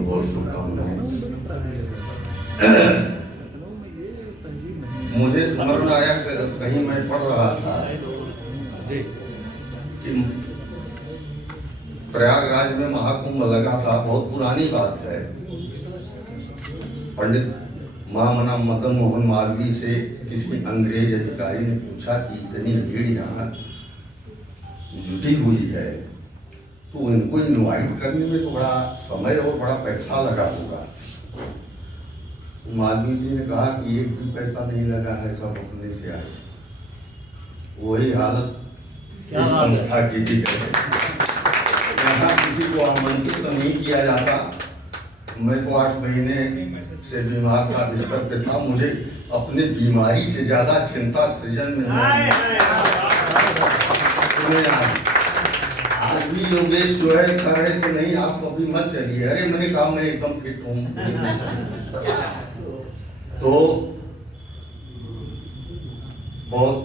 बहुत बहुत शुभकामनाएं। मुझे स्मरण आया कहीं मैं पढ़ रहा था कि प्रयागराज में महाकुंभ लगा था। बहुत पुरानी बात है। पंडित महामना मदन मोहन मालवीय से किसी अंग्रेज अधिकारी ने पूछा कि इतनी भीड़ यहाँ जुटी हुई है तो इनको इनवाइट करने में तो बड़ा समय और बड़ा पैसा लगा होगा। मालवीय जी ने कहा कि एक भी पैसा नहीं लगा है, सब अपने से आए। वही हालत इस संस्था की भी है। यहाँ किसी को आमंत्रित नहीं किया जाता। मैं तो 8 महीने से बीमार था, बिस्तर पे था। मुझे अपने बीमारी से ज्यादा चिंता सृजन में आज भी योगेश जो है कह रहे थे नहीं आप अभी मत चलिए। अरे मैंने कहा मैं एकदम फिट हूँ। तो बहुत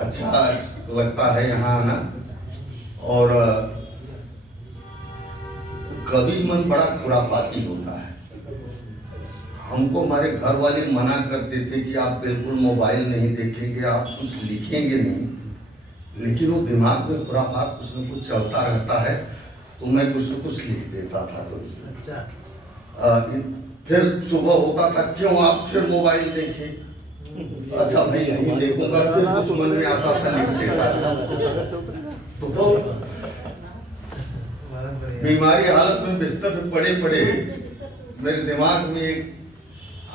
अच्छा लगता है यहाँ आना। और कभी मन बड़ा खुरापाती होता है। हमको हमारे घर वाले मना करते थे कि आप बिल्कुल मोबाइल नहीं देखेंगे, आप कुछ लिखेंगे नहीं, लेकिन वो दिमाग में खुरापात कुछ न कुछ चलता रहता है तो मैं कुछ न कुछ लिख देता था। तो अच्छा फिर सुबह होता था क्यों आप फिर मोबाइल देखें। अच्छा भाई नहीं देखूंगा, फिर कुछ मन में आता था लिख देता था। तो बीमारी हालत में बिस्तर पे पड़े पड़े मेरे दिमाग में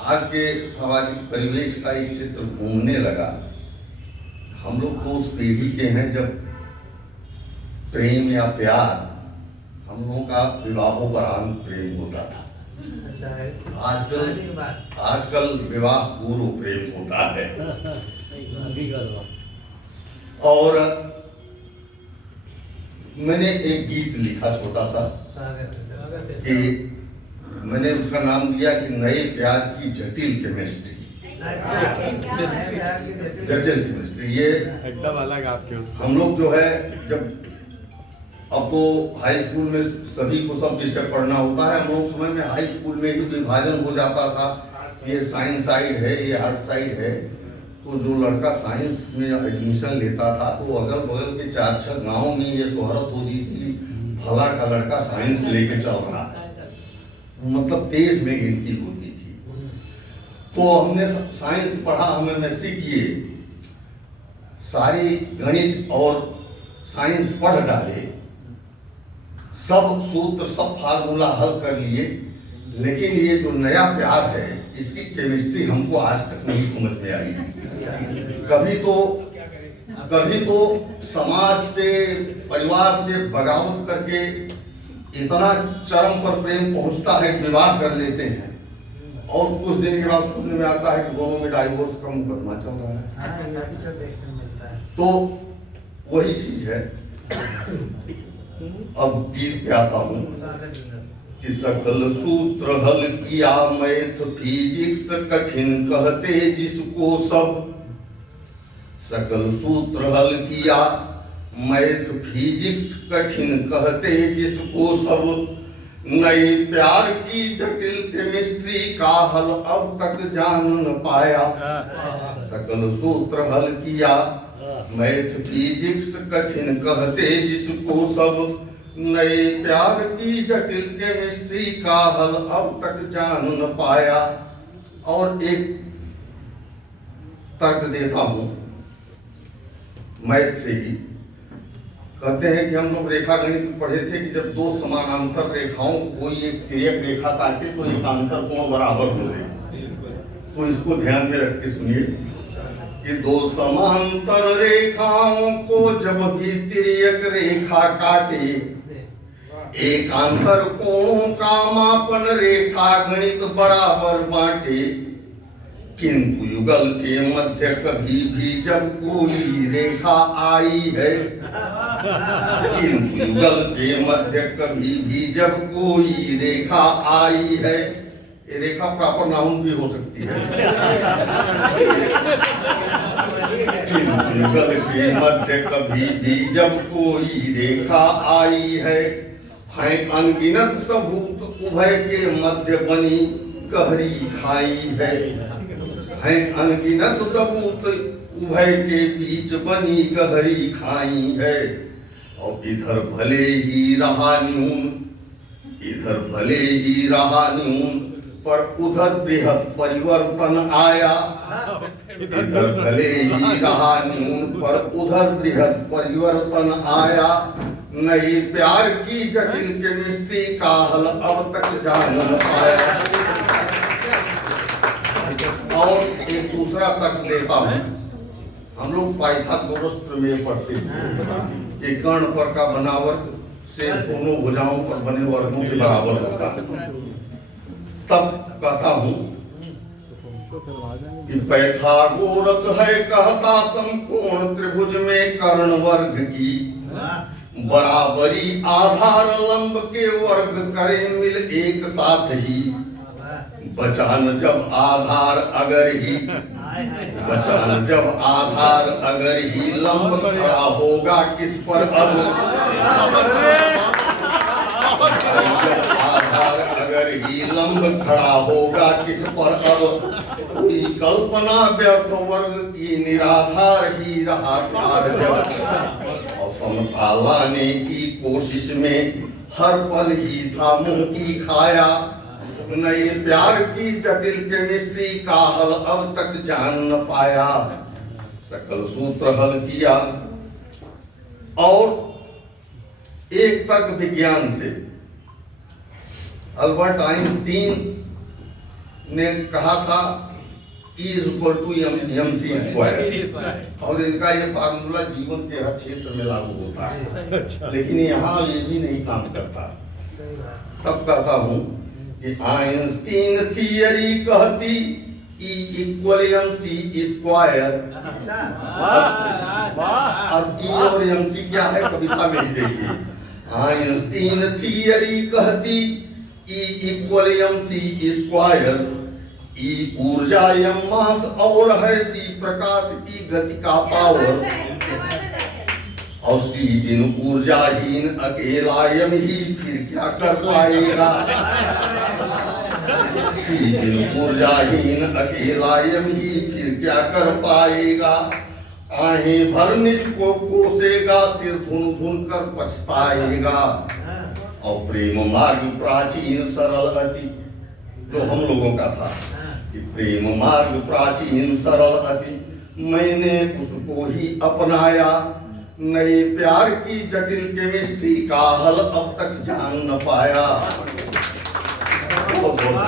आज के सामाजिक परिवेश का एक चित्र घूमने लगा। हम लोग तो उस पीढ़ी के हैं जब प्रेम या प्यार, हम लोगों का विवाहोपरांत प्रेम होता था। आजकल विवाह पूर्व प्रेम होता है। और मैंने एक गीत लिखा छोटा सा कि मैंने उसका नाम दिया कि नए प्यार की जटिल केमिस्ट्री। जटिल केमिस्ट्री ये एकदम अलग आपके। हम लोग जो है जब अब तो हाई स्कूल में सभी को सब विषय पढ़ना होता है। हम लोग समय में हाई स्कूल में ही विभाजन हो जाता था, ये साइंस साइड है, ये आर्ट साइड है। तो जो लड़का साइंस में एडमिशन लेता था तो अगल बगल के 4-6 गाँव में ये शोहरत होती थी, भला का लड़का साइंस लेके चल रहा है, मतलब तेज में गिनती होती थी। तो हमने साइंस पढ़ा, हम एमएससी किए, सारी गणित और साइंस पढ़ डाले, सब सूत्र सब फार्मूला हल कर लिए, लेकिन ये जो नया प्यार है इसकी केमिस्ट्री हमको आज तक नहीं समझ में आई। कभी तो समाज से परिवार से बगावत करके इतना चरम पर प्रेम पहुंचता है, विवाह कर लेते हैं और कुछ दिन के बाद सुनने में आता है कि दोनों में डाइवोर्स का मुकदमा चल रहा है। तो वही चीज है। अब गीत पे आता हूँ कि सकल सूत्र हल किया मैथ फिजिक्स कठिन कहते जिसको सब। सकल सूत्र हल किया मैथ फिजिक्स कठिन कहते जिसको सब। नए प्यार की जटिल केमिस्ट्री का हल अब तक जान न पाया। सकल सूत्र हल किया मैथ फिजिक्स कठिन कहते जिसको सब। नए प्यार की जटिल केमिस्ट्री का हल अब तक जान न पाया। और एक तर्क देता हूं मैथ से ही। कहते हैं कि हम लोग रेखा गणित पढ़े थे कि जब दो समानांतर रेखाओं को कोई एक तिर्यक रेखा काटे तो एकांतर कोण बराबर हो गए। तो इसको ध्यान में रख के सुनिए कि दो समांतर रेखाओं को जब भी तिर्यक रेखा काटे, एकांतर कोणों का मापन रेखा गणित बराबर बांटे। किंतु युगल के मध्य कभी भी जब कोई रेखा आई है, किंतु युगल के मध्य कभी भी जब कोई रेखा आई है, ये रेखा प्रॉपर नाउन भी हो सकती है। किंतु युगल के मध्य कभी भी जब कोई रेखा आई है, हैं अनगिनत सबूत उभय के मध्य बनी गहरी खाई है। हैं अनगिनत सबूत उभय के बीच बनी गहरी खाई है। और इधर भले ही रहा न्यून, इधर भले ही रहा न्यून, पर उधर बृहद परिवर्तन आया। इधर भले ही रहा न्यून, पर उधर बृहद परिवर्तन आया। नई प्यार की जटिल केमिस्ट्री का हल अब तक जान न पाया। और एक दूसरा तक देता हूं, हम लोग पाइथागोरस प्रमेय पढ़ते थे कि कर्ण पर का बना वर्ग से दोनों भुजाओं पर बने वर्गों के बराबर होता है। तब कहता हूं कि पाइथागोरस है कहता समकोण त्रिभुज में कर्ण वर्ग की बराबरी आधार लंब के वर्ग करें मिल एक साथ ही। बचान जब आधार अगर ही, बचान जब आधार अगर ही लंब खड़ा होगा किस पर अब। आधार अगर ही लंब खड़ा होगा किस पर अब। कोई कल्पना व्यर्थ वर्ग की निराधार ही रहा कार जब। और समता लाने की कोशिश में हर पल ही था मुंह की खाया। नई प्यार की जटिल केमिस्ट्री का हल अब तक जान न पाया। सकल सूत्र हल किया और एक तर्क विज्ञान से अल्बर्ट आइंस्टीन ने कहा था E = mc²। और इनका ये फार्मूला जीवन के हर क्षेत्र में लागू होता है, लेकिन यहाँ ये भी नहीं काम करता। तब कहता हूं कि आइंस्टीन थियरी कहती E = mc²। अब E और mc क्या है कविता में ही देखिए। आइंस्टीन थियरी कहती E = mc²। ई ऊर्जा एम मास और है सी प्रकाश की गति का पावर। और सी बिन ऊर्जाहीन अकेला यम ही फिर क्या कर पाएगा। सी बिन ऊर्जाहीन अकेला यम ही फिर क्या कर पाएगा। आहें भर निज को कोसेगा, सिर धुन धुन कर पछताएगा। और प्रेम मार्ग प्राचीन सरल अति, जो हम लोगों का था कि प्रेम मार्ग प्राचीन सरल अति, मैंने उसको ही अपनाया। नए प्यार की जटिल केमिस्ट्री का हल अब तक जान न पाया। बहुत बहुत